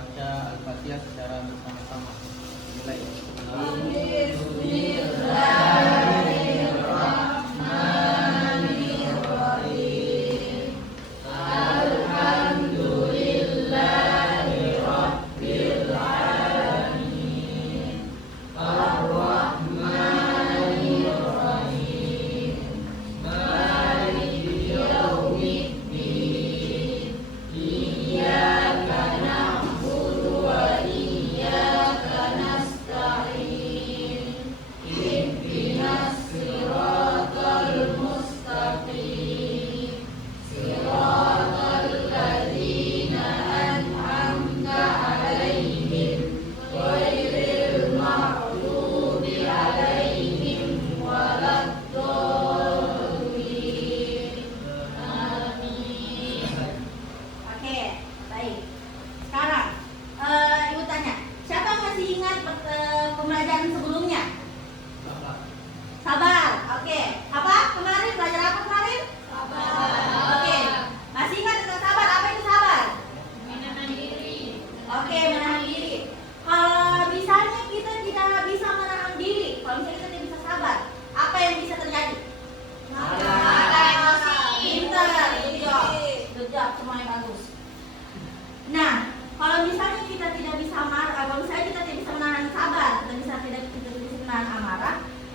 membaca Al-Fatihah secara bersama-sama. Mulai.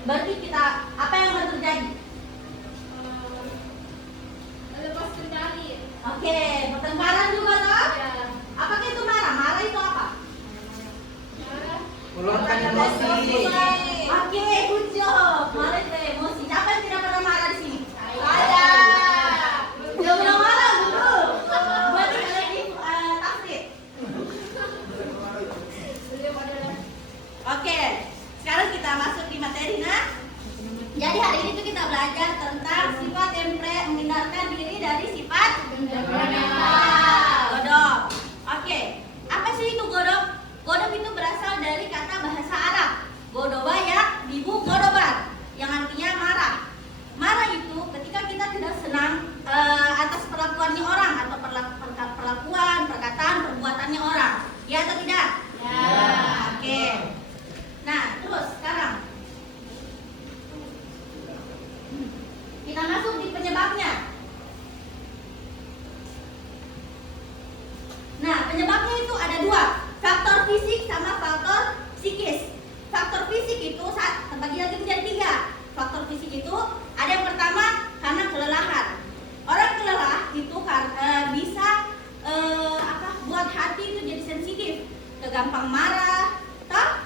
Berarti kita apa yang akan terjadi? Lepas kendali. Oke, pertengkaran juga toh? Ya. Apakah itu marah? Marah itu apa? Marah. Keluarkan emosi. Oke, good job. Marah itu emosi. Siapa yang tidak pernah marah di sini? Saya. Tidak pernah marah, betul. Berarti kalian di tafsir. Oke, sekarang kita masuk di materi. Nah, jadi hari ini tuh kita belajar tentang sifat menghindarkan diri dari sifat godok. Oke, apa sih itu godok? Godok itu berasal dari kata bahasa Arab godoba ya, dibu godoban, yang artinya marah. Marah itu ketika kita tidak senang atas perlakuannya orang atau perlakuan, perkataan, perbuatannya orang. Ya atau tidak? Ya. Oke. Nah, terus sekarang kita masuk di penyebabnya. Nah, penyebabnya itu ada dua, faktor fisik sama faktor psikis. Faktor fisik itu terbagi lagi menjadi tiga. Faktor fisik itu ada yang pertama karena kelelahan. Orang kelelah itu bisa buat hati itu jadi sensitif, gampang marah, toh?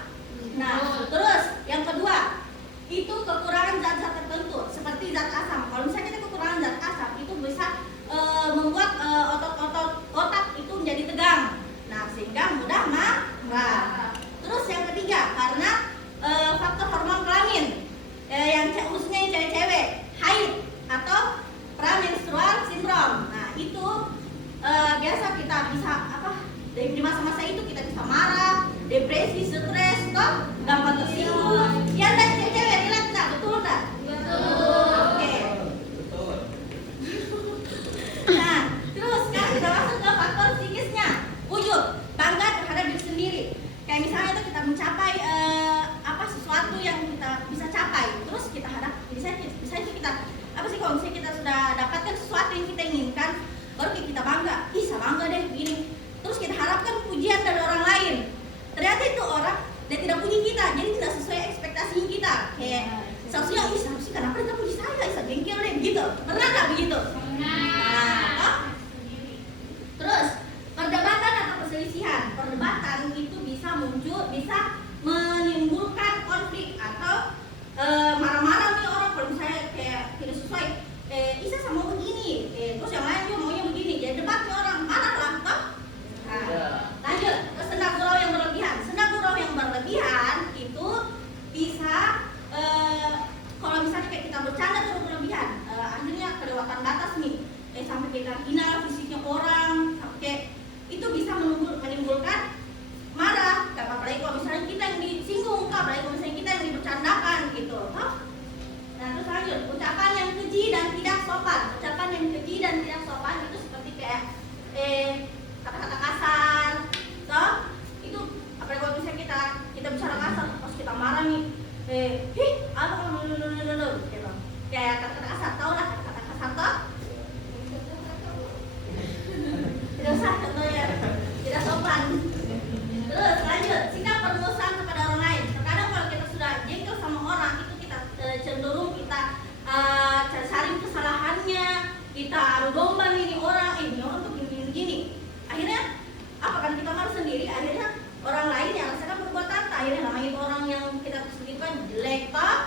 Nah, terus yang kedua itu kekurangan zat-zat tertentu seperti zat asam. Kalau misalnya kita kekurangan zat asam itu bisa membuat otak itu menjadi tegang. Nah, sehingga mudah marah. Terus yang ketiga karena faktor hormon kelamin, yang khususnya yang cewek-cewek, haid atau premenstrual syndrome. Nah, itu biasa kita bisa di masa-masa itu kita bisa marah, depresi, stres, toh gampang tersinggung. Yang tadi cewek-cewek relate nggak? Betul nggak? Betul. Oke. Nah, terus sekarang kita masuk ke faktor psikisnya. Ujub, bangga terhadap diri sendiri. Kayak misalnya itu kita mencapai sesuatu yang kita bisa capai. Terus kita harap misalnya kita kalau misalnya kita sudah dapatkan sesuatu yang kita inginkan, baru kita bangga. Ih, saya bangga deh begini. Terus kita harapkan pujian dari orang lain. Ternyata itu orang dan tidak puji kita, jadi tidak sesuai ekspektasi kita. Kayak seharusnya kenapa dia puji saya? Saya bengkel deh begitu. Pernah nggak begitu? Nah, terus perdebatan atau perselisihan. Perdebatan itu bisa menimbulkan konflik atau marah-marah nih orang kalau misalnya kayak tidak sesuai. Isa sama begini, terus yang lain juga maunya begini. Jadi debatnya orang marah lah, toh? Lanjut ke senang gurau yang berlebihan. Senang gurau yang berlebihan itu bisa kalau misalnya kayak kita bercanda terlalu berlebihan, akhirnya kelewatan batas nih, sampai kita hina apa kamu gitu. Kayak kata-kata kasar, tau lah kata-kata kasar toh? Tidak usah contohnya, tidak sopan. Terus lanjut, sikap permusuhan kepada orang lain. Terkadang kalau kita sudah jengkel sama orang, itu kita cenderung kita cari kesalahannya, kita adu domba nih orang, ini orang tuh gini. Akhirnya apa kan kita marah sendiri, akhirnya orang lain yang rasakan perbuatan, akhirnya namanya itu orang yang kita sendirikan jelek toh.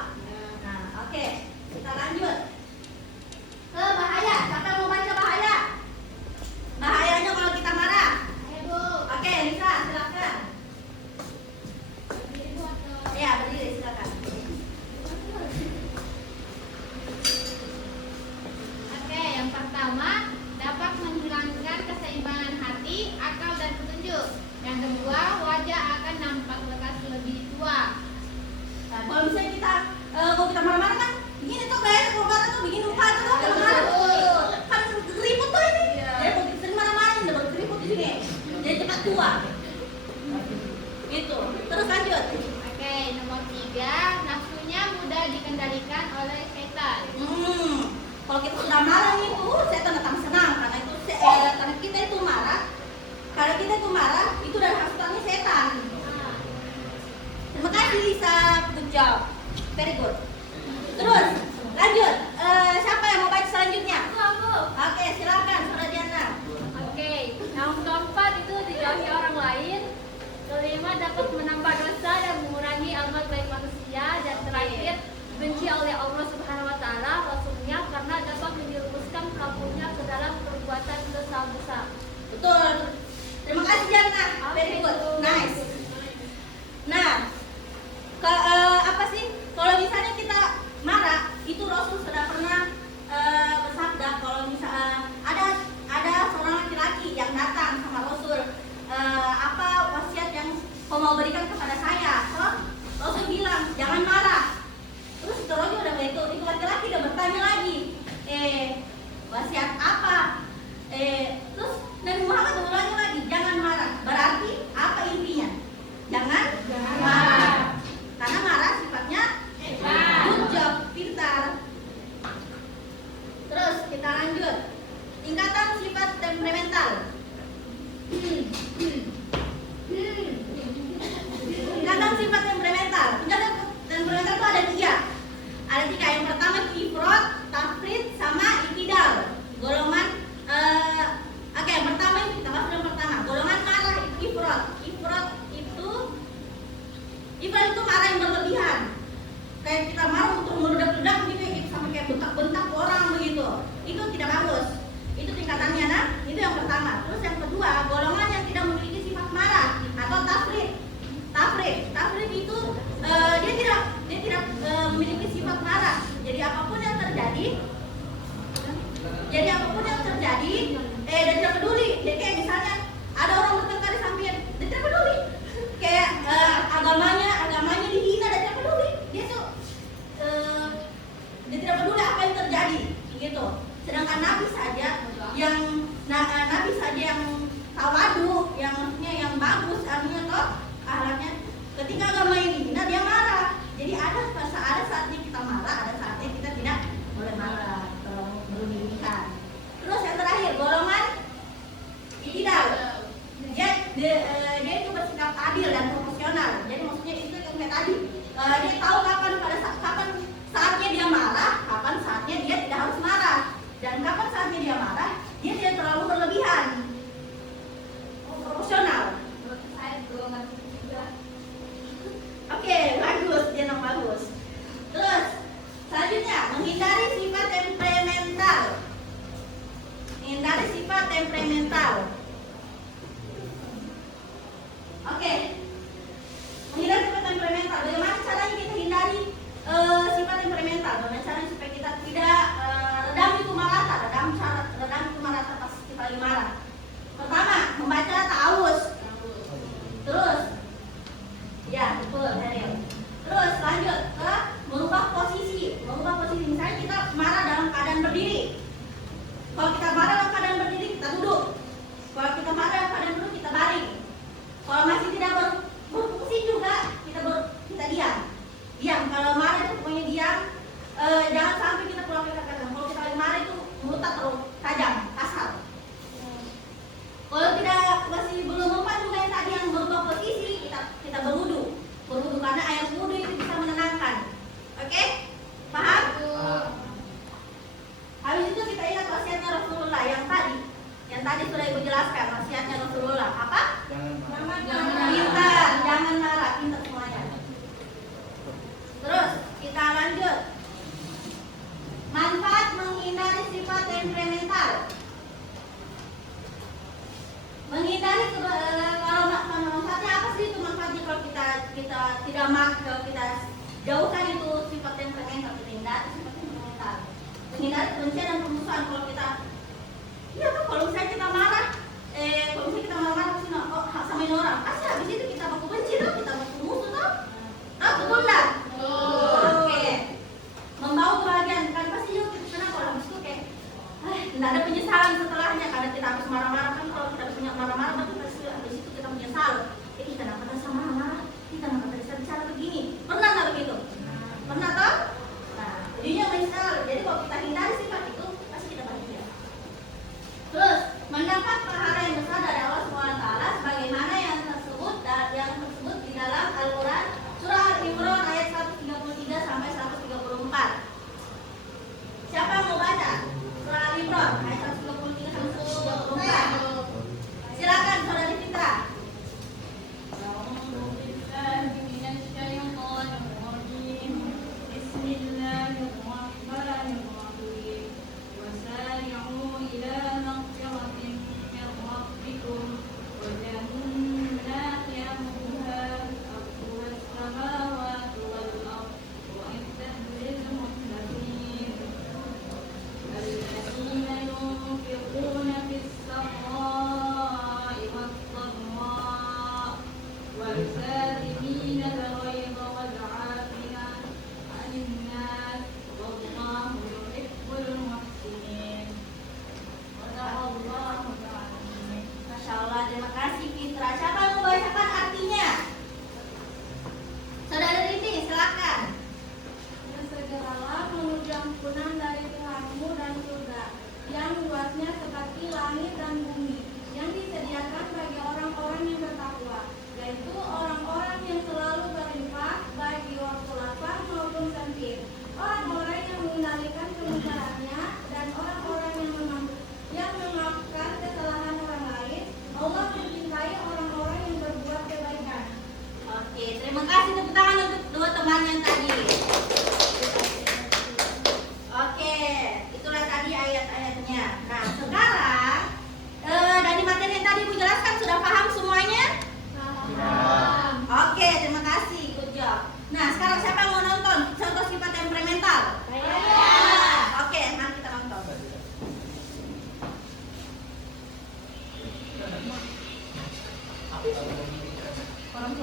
Nah, oke, kita lanjut ke bahaya. Siapa yang mau baca bahaya? Bahayanya kalau kita marah. Ayo Bu. Oke, Lisa, silakan. Berdiri Bu atau? Ya, berdiri silakan. Oke, yang pertama dapat menghilangkan keseimbangan hati, akal dan petunjuk. Yang kedua, wajah akan nampak lekas lebih tua. Nah, kalau misalnya kita kalau kita marah-marah kan begini tuh kayak kalau marah tuh bikin lupa tuh kalau marah kan keriput tuh ini. Jadi kalau kita sering marah-marah udah berkeriput di sini. Jadi cepat tua. Gitu. Terus lanjut. Oke, nomor 3, nafsunya mudah dikendalikan oleh setan. Kalau kita sudah marah nih tuh setan datang senang karena itu karena kita itu marah. Kalau kita itu marah itu dari hasutannya setan. Terima kasih Lisa, good job, very good. Terus lanjut, siapa yang mau baca selanjutnya? Aku. Oke, silakan Saudara Diana. Oke, yang keempat itu dijauhi orang lain. Kelima, dapat menambah dosa dan mengurangi amal baik manusia. Dan terakhir, benci oleh Allah Subhanahu Wa Taala, Rasulnya, karena dapat menjerumuskan pelakunya ke dalam perbuatan dosa besar. Betul. Terima kasih Diana, very good, nice. Nah, apa sih? Kalau misalnya kita marah, itu Rasul sudah pernah bersabda kalau misalnya ada seorang laki-laki yang datang sama Rasul, apa wasiat yang kau mau berikan kepada saya? Rasul bilang jangan marah. Terus itu Rasul udah itu laki-laki udah bertanya lagi, wasiat apa? Terus Nabi Muhammad ulangi lagi jangan marah. Berarti apa intinya? Jangan marah. Karena marah sifatnya good job, pintar. Terus kita lanjut. Tingkatan sifat temperamental. Tingkatan sifat temperamental. Tingkatan temperamental itu ada 3. Ada 3. Yang pertama itu ifrat, tafrit, sama itidal. Golongan oke, yang pertama ini kita bahas yang pertama. Golongan marah itu ifrat. Ifrat itu marah yang berlebihan. Kayak kita marah untuk meledak-ledak gitu, sampai kayak bentak-bentak orang begitu. Itu tidak bagus. Itu tingkatannya, nah. Itu yang pertama. Terus yang kedua, golongan yang tidak memiliki sifat marah atau tafrit. Tafrit itu dia tidak memiliki sifat marah. Jadi apapun yang terjadi, dia tidak peduli. Jadi kayak misalnya ada orang bertengkar di samping, dia tidak peduli. Kayak agamanya dihina, dia tidak peduli. Dia tuh dia tidak peduli apa yang terjadi, gitu. Sedangkan Nabi saja yang tawadu, yang maksudnya yang bagus, artinya toh akhlaknya. Ketika agama ini dihina, dia marah. Jadi ada saatnya kita marah, ada saatnya kita tidak boleh marah, tolong berlebihan. Terus yang terakhir, golongan idal. Dia itu bersikap adil dan proporsional. Jadi maksudnya itu yang kayak tadi. Dia tahu kapan saatnya dia marah, kapan saatnya dia tidak harus marah, dan kapan saatnya dia marah, dia tidak terlalu berlebihan. Proporsional. Menurut saya golongan 3. pokoknya diam. Jangan sampai kita pulang kita katakan. Kalau kita lagi marah itu mulutnya terlalu tajam, kasar. Kalau tidak masih belum mempan juga yang tadi yang berubah posisi, kita berwudu karena air wudu itu bisa menenangkan. Oke? Paham? Habis itu kita ingat wasiatnya Rasulullah yang tadi sudah Ibu jelaskan wasiatnya Rasulullah apa? Jangan marah, pintar semuanya. Terus kita lanjut. Manfaat menghindari sifat temperamental. Menghindari kalau manfaatnya apa sih itu manfaatnya kalau kita tidak kalau kita jauhkan itu sifat temperamental, kita hindari sifat temperamental. Menghindari kebencian dan permusuhan kalau kita iya kan kalau misalnya kita marah kalau misalnya kita marah sama ini orang pasti habis itu kita baku benci tuh, kita baku musuh tuh. Betul enggak? Oke. Membawa kebahagiaan kan pasti juga kita senang kalau habis itu kayak tidak ada penyesalan setelahnya karena kita habis marah-marah kan kalau kita habis marah-marah tapi pasti habis itu kita menyesal. Kita dapat rasa marah-marah, kita dapat bicara begini. Pernah nggak begitu? Pernah toh? Nah, jadinya menyesal. Jadi kalau kita hindari sifat itu pasti kita bahagia. Terus mendapat pahala yang besar dari Allah SWT sebagaimana yang tersebut di dalam Al-Quran surah Al-Imran ayat 133 sampai 134. Siapa yang mau baca? Surah Al-Imran ayat 133 sampai 134. Silakan Saudari Fitra.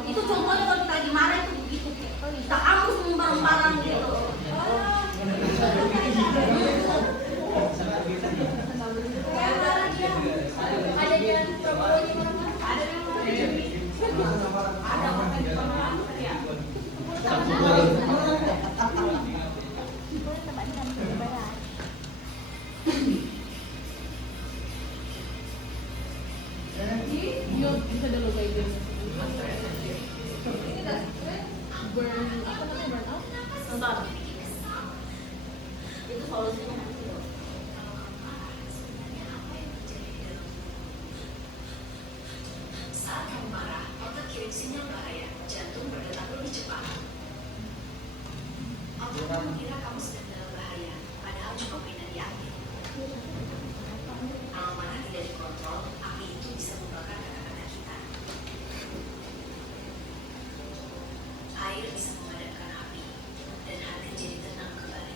Itu contohnya kalau kita lagi marah itu begitu, kita ambil semua barang-barang gitu. Ada jalan promosi bisa dulu kayak gini. Nonton. Itu solusinya nanti. Saat kamu marah, otak kirim sinyal bahaya, jantung berdetak lebih cepat. Otak mengira kamu sedang dalam bahaya, padahal cuma mainan di angin. Kalau marah tidak dikontrol, api itu bisa membakar kata-kata kita. Air bisa memadamkan api, dan hati jadi tenang kembali.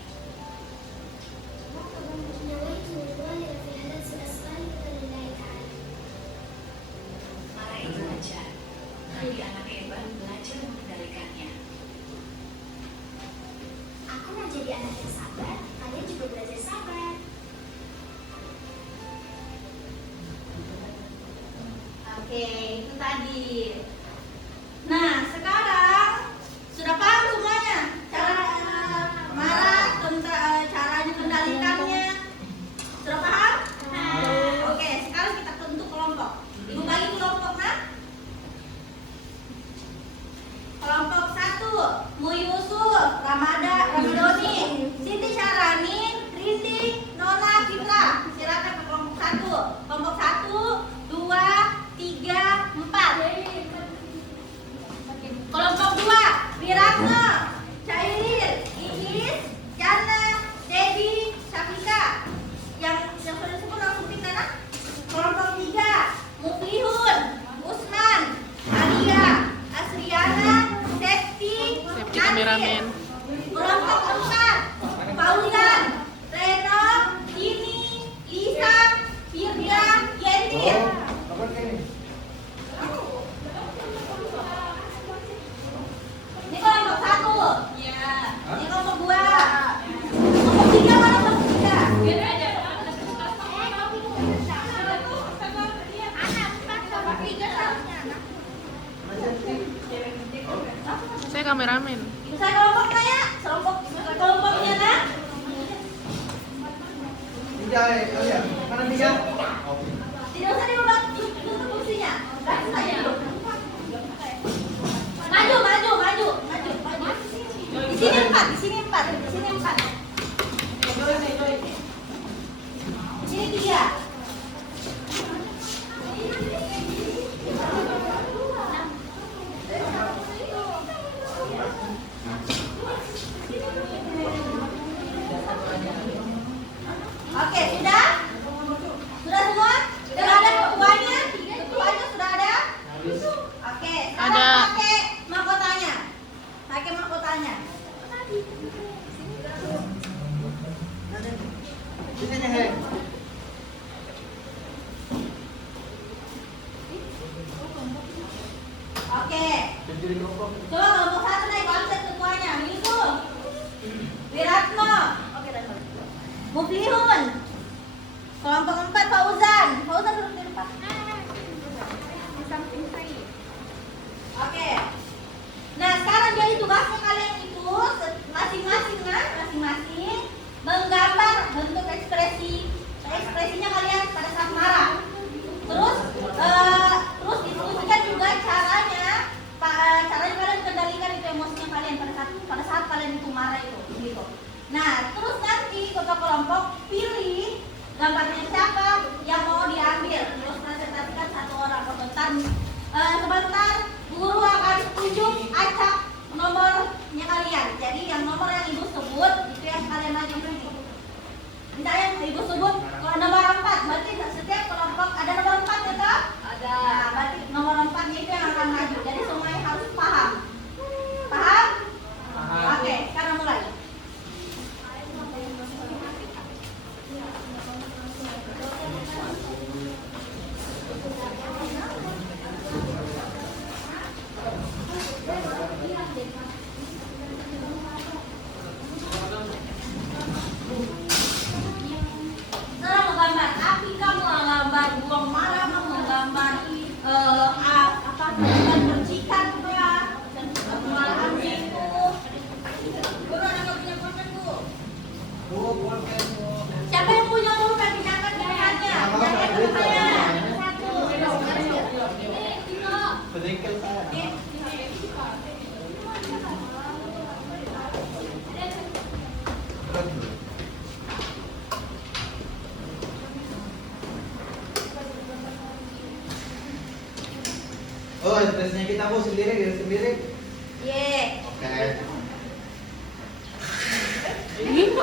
Marah itu wajar, tapi anak hebat belajar mengendalikannya. Aku mau jadi anak yang sabar, kalian juga belajar sabar. Oke, itu tadi. Nah, sekarang sudah paham semuanya cara tiga kalian. Kanan tiga. Oh. Tidak usah diubah tutup kursinya. Langsung saja dulu. Maju. Di sini empat. Di sini tiga. Oke, sudah? Sudah semua? Sudah ada ketuanya? Ketuanya sudah ada? Oke, sekarang pakai mahkotanya. Sini Hei. Oke. Jadi kelompok. Coba kelompok satu naik konsep ketuanya. Yusuf, Wiratno, Muflihun. Kelompok 4 Fauzan duduk di depan. Di samping saya. Oke. Nah, sekarang jadi tugasnya kalian itu masing-masing menggambar bentuk ekspresinya kalian pada saat marah. Terus diskusikan juga caranya kalian kendalikan itu emosinya kalian pada saat kalian itu marah itu gitu. Nah, terus nanti kelompok pilih gambarnya siapa yang mau diambil, terus presentasikan satu orang. Sebentar guru akan tunjuk acak nomornya kalian. Jadi yang nomor yang ibu sebut itu yang kalian maju nanti. Misalnya ibu sebut kalau nomor 4, berarti setiap kelompok ada nomor 4 ya toh? Ada. Nah, berarti nomor 4-nya itu yang akan maju. Jadi semuanya harus paham. Paham? Oke, sekarang mulai. Siapa yang punya huruf yang dicatat di depannya? Sedikit saya. Oh, tesnya kita Bu sendiri. Ye. Oke. Lu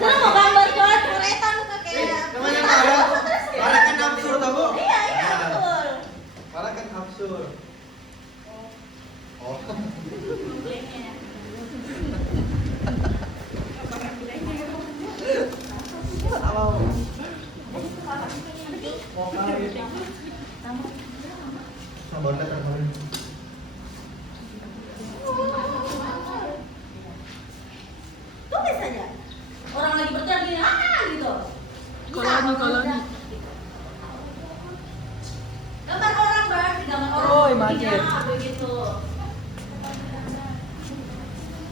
mau gambar coret-coretan tuh kayak. Namanya marah. Marah kan absurd tau Bu? Iya, betul. Marah kan absurd. Oh. Halo. Mau kali. Sabar kata kemarin. Tulis saja. Orang lagi berjalan gini, gitu. Koloni. Gambar orang berarti gambar orang. Oh, imagine. Iya, begitu.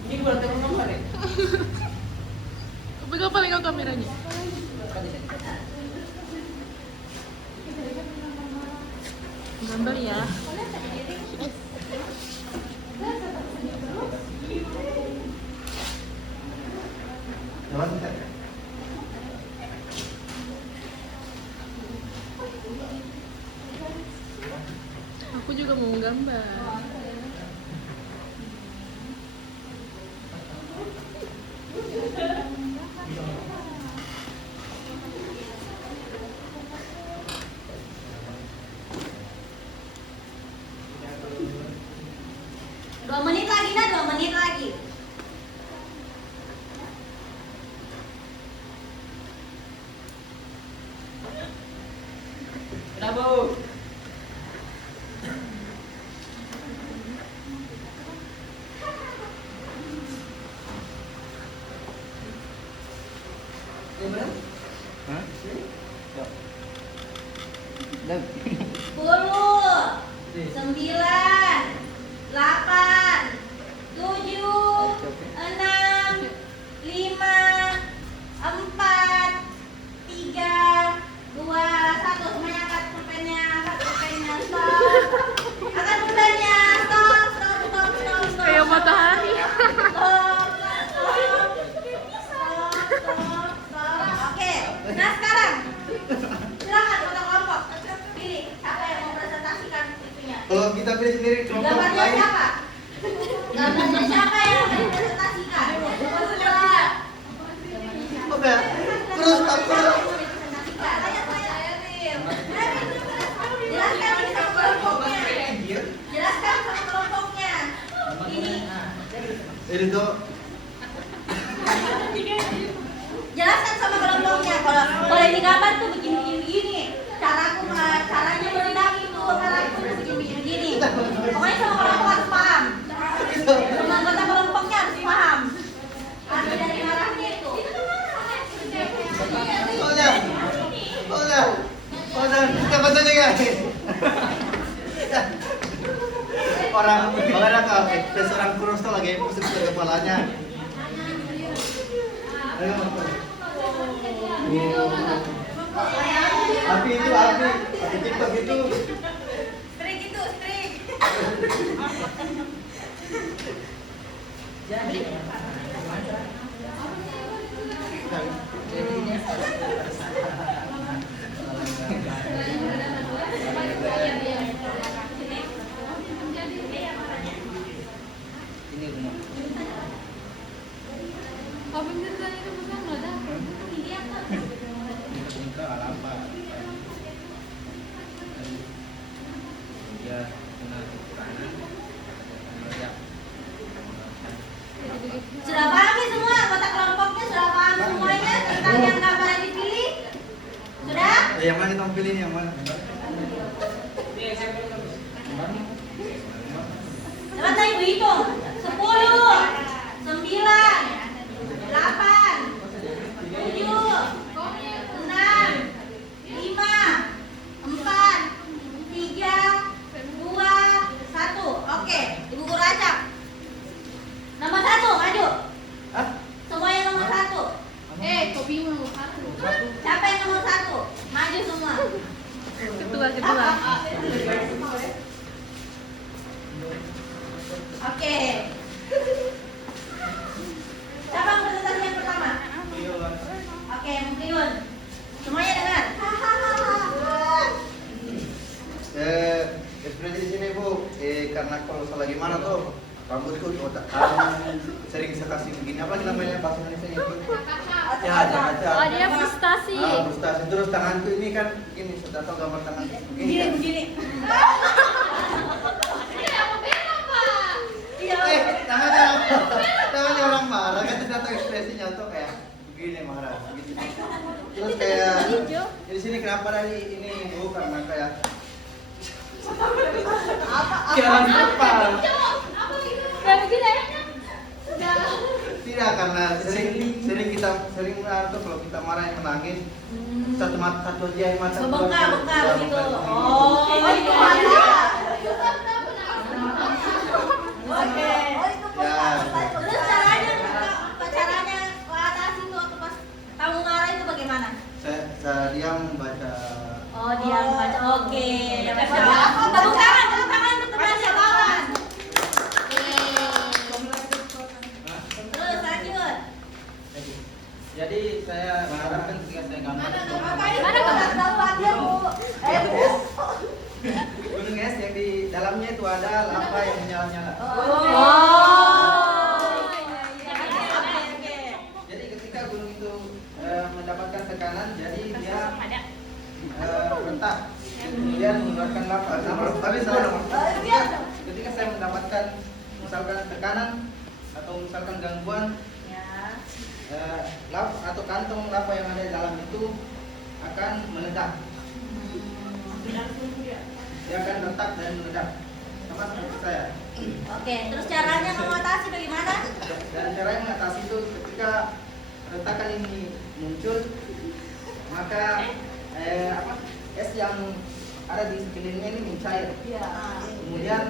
Ini buat teman-teman deh. Pegang paling kameranya. Gambar ya. Jalan kita. Aku juga mau gambar. Dua menit lagi, 2 menit lagi. Kenapa Bu? Hah? 10, 9, 8, 7, 6, 5, 4, pilih sendiri kelompok Gambarnya lain. siapa? Gambarnya siapa yang dipresentasikan? Oke. Terus terus. Jelaskan sama kelompoknya. Jelaskan sama kelompoknya. Ini. Ini tuh. Jelaskan sama kelompoknya. Kalau ini gambar tuh begini. Caranya berenang itu cara itu begini. Pokoknya sama kelompok harus paham. Sama anggota kelompoknya harus paham. Arti dari marahnya itu. Soalnya, kita bacanya guys. Orang tes orang kurus tuh lagi pusing ke kepalanya. Ayo. Api TikTok itu. Strik itu, strik. Ini rumah. Apa bener tadi itu bukan nggak ada? Tingkah apa? Ya, kena kekurangan. Ya. Sudah paham ya semua anggota kelompoknya sudah paham semuanya tentang yang gambar yang dipilih? Sudah? Yang mana kamu pilih yang mana? Coba saya ibu hitung 10 9 8 7 6 5 4 3 2 1 Oke, Ibu Guru acak. Nomor 1 maju. Hah? Semua yang nomor 1. Kopi mau satu. Siapa yang nomor 1? Maju semua. Ketua. Oke. Siapa yang presentasi yang pertama? Oke, Mukliun. Semuanya dengar. Seperti di sini Bu, karena kalau salah gimana tuh rambutku sering saya kasih begini apa namanya bahasa Indonesia itu? Ya, kaca. Oh, dia frustasi. Frustasi terus tanganku ini kan ini sudah tahu gambar tangan begini. Kan? Begini. Tangannya orang marah kan sudah tahu ekspresinya tuh kayak begini marah gitu. Terus kayak di sini kenapa tadi ini Bu karena kayak Jangan lupa. Kayak begini. tidak karena sering kita tuh kalau kita marah yang menangis satu aja yang mata Bengkak begitu. Oh, itu ada. Oke. Ya. Terus caranya mengatasi itu waktu pas kamu marah itu bagaimana? Saya diam baca. Oh, dia baca. Oke. Tepuk tangan untuk temannya kawan. Terus lanjut. Jadi saya harapkan ketika saya gambar Mana gambarnya, Bu? Bu. Gunung es yang di dalamnya itu ada lava yang menyala-nyala. Oke. Jadi ketika gunung itu mendapatkan tekanan, jadi dia retak, kemudian mengeluarkan lava. Tapi ketika saya mendapatkan misalkan tekanan atau misalkan gangguan, lava atau kantong lava yang ada di dalam itu akan meledak. Dia akan retak dan meledak. Sama seperti saya. Oke, terus caranya mengatasi bagaimana? Dan cara yang mengatasi itu ketika retakan ini muncul, maka es yang ada di sekelilingnya ini mencair. Kemudian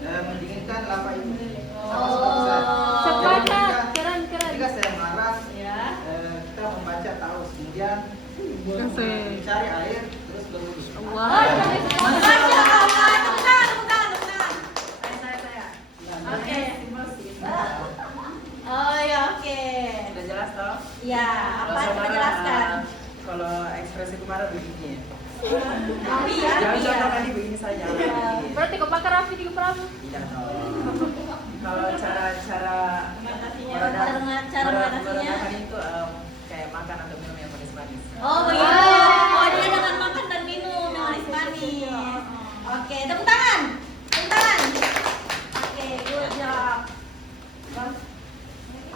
mendinginkan lava itu. Sama seperti saya. Jadi Keren. ketika saya marah, kita membaca taus, kemudian mencari air, terus berwudu. Oke. Oh ya, oke. Sudah jelas toh? Ya, apa Kalau coba marah, jelaskan? Kalau ekspresi kemarin begini. Rapi ya. Jangan Rapi ya. contohkan ini begini saja. Berarti kok pakai Raffi di Prabu? Tidak tahu. Kalau cara Cara mengatasinya. meredakan itu kayak makan atau minum yang manis-manis. Oh begitu. Oh dia dengan makan dan minum yang manis-manis. Oke, tepuk tangan. Tepuk tangan. Oke, good job.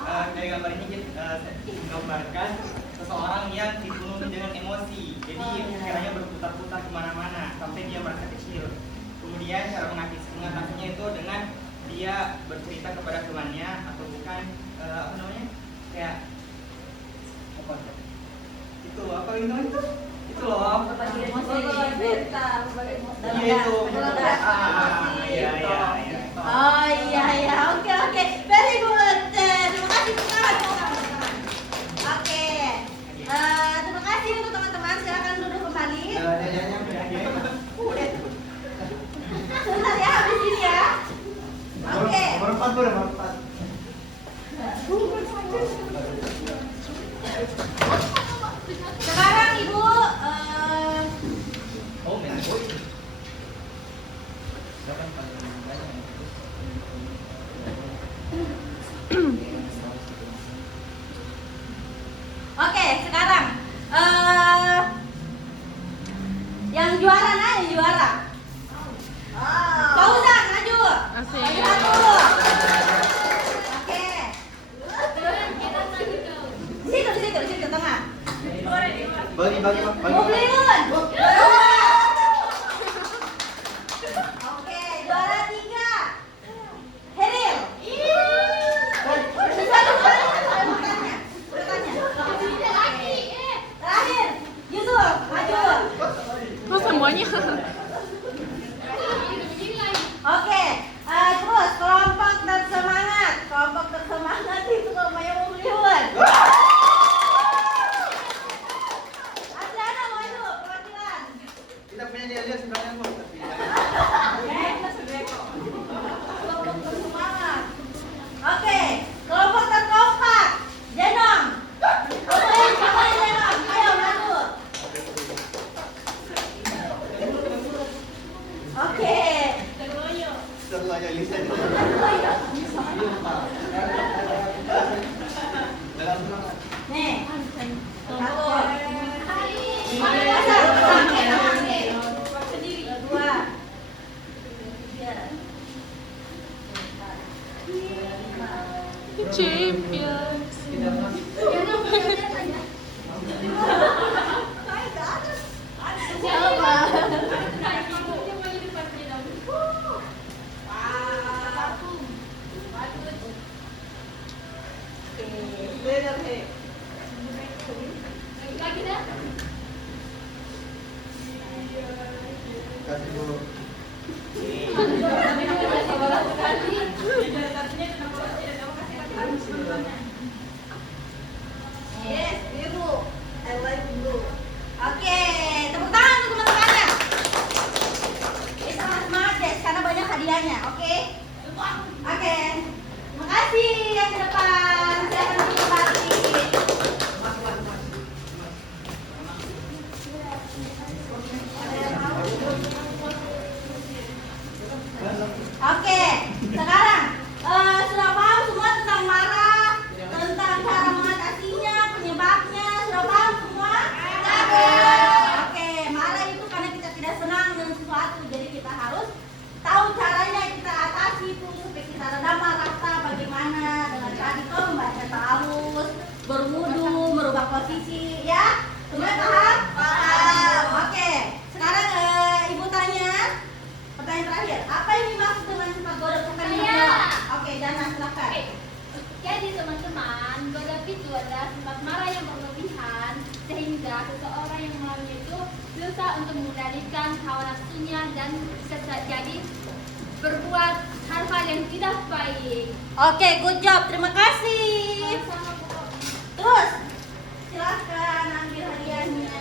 Dari gambar ini kita menggambarkan seseorang yang dipenuhi dengan emosi. Jadi pikirannya berputar-putar kemana-mana sampai dia merasa kecil. Kemudian cara mengatasinya itu dengan dia bercerita kepada temannya atau bukan apa namanya kayak apa itu apa itu loh Berbagi emosi. iya itu iya Oh iya, oke. Very good. Terima kasih teman-teman. Oke. Terima kasih untuk teman-teman. Silakan duduk kembali. Sebentar ya, habis ini ya. Oke. Nomor 4 bro, nomor 4. Sekarang Ibu oh menboy siapa paling banyak Oke, sekarang yang juara nah, yang juara. Fauzan, maju. Asik. Maju satu. Oke. Di situ tengah. Bagi. Mubliun. Oke, juara 3. Heril. Terakhir, Yusuf, maju. Kok semuanya? Oke, terus kelompok tersemangat. Kelompok tersemangat itu kelompoknya Mubliun. Adriana maju, perwakilan. Kita punya dia sebenarnya kok. Kelompok tersemangat. Oke, kelompok terkompak. Jenong. Siapa yang Jenong? Ayo maju. Oke. Terlalu Lisa. Dalam Nih. Satu. Dua. Champions. kasih dulu. Yes, biru. I like blue. Oke, tepuk tangan untuk teman-temannya. Ini sangat semangat guys, karena banyak hadiahnya. Oke. Oke. Terima kasih yang ke depan. Silakan duduk kembali. Oke, sekarang sudah paham semua tentang marah, tentang cara mengatasinya, penyebabnya, sudah paham semua? Oke, marah itu karena kita tidak senang dengan sesuatu, jadi kita harus tahu caranya kita atasi itu supaya kita redam marah kita bagaimana dengan tadi kau membaca ta'awuz, berwudu, merubah posisi, ya? Semuanya paham? Paham. Oke, sekarang ibu tanya. Pertanyaan terakhir, apa yang dimaksud dengan sifat godap? Siapa yang menjawab? Oke, Dana silakan. Jadi teman-teman, godap itu adalah sifat marah yang berlebihan sehingga seseorang yang mengalaminya itu susah untuk mengendalikan hawa nafsunya dan bisa jadi berbuat hal-hal yang tidak baik. Oke, good job. Terima kasih. Terus, silakan ambil hadiahnya.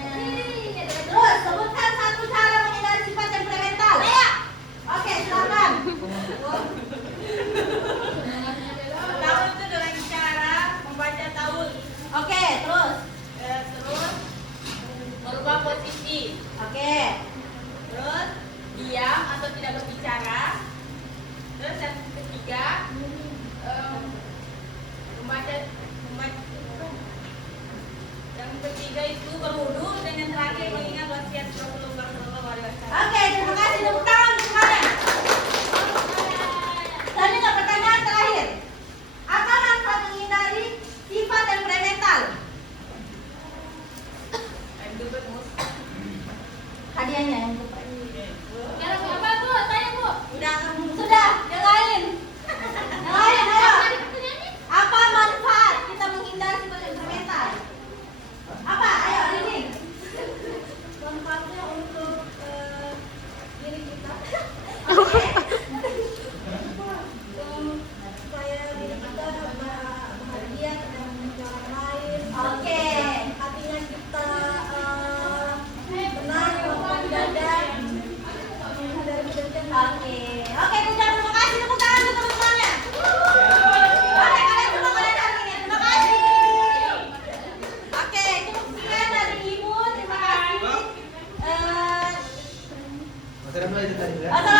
Terus, sebutkan satu cara menghindari sifat temperamental. Oke, silakan. Tahu itu dengan cara membaca taul. Oke, terus. Terus merubah posisi. Oke. rakyat Rasulullah Shallallahu Alaihi Wasallam. Oke, terima kasih. Tepuk tangan semuanya. Selanjutnya pertanyaan terakhir. Apa manfaat menghindari sifat dan premental? Hadiahnya yang untuk Sekarang apa Bu? Tanya Bu. sudah, yang lain. Yang lain, ayo. Apa manfaat kita menghindari sifat dan premental? Apa? Ayo, Rini. Manfaatnya untuk diri kita. Oke. Supaya diri kita bahagia dengan orang lain. Oke. Hatinya kita benar, tidak ada menghindari kebencian. Oke. Oke, Bunda, terima kasih. Tepuk tangan untuk teman-temannya. Oke, kalian semua kalian hari ini. Terima kasih. Oke, cukup sekian dari Ibu. Terima kasih. Masih ada mulai itu tadi ya? Ada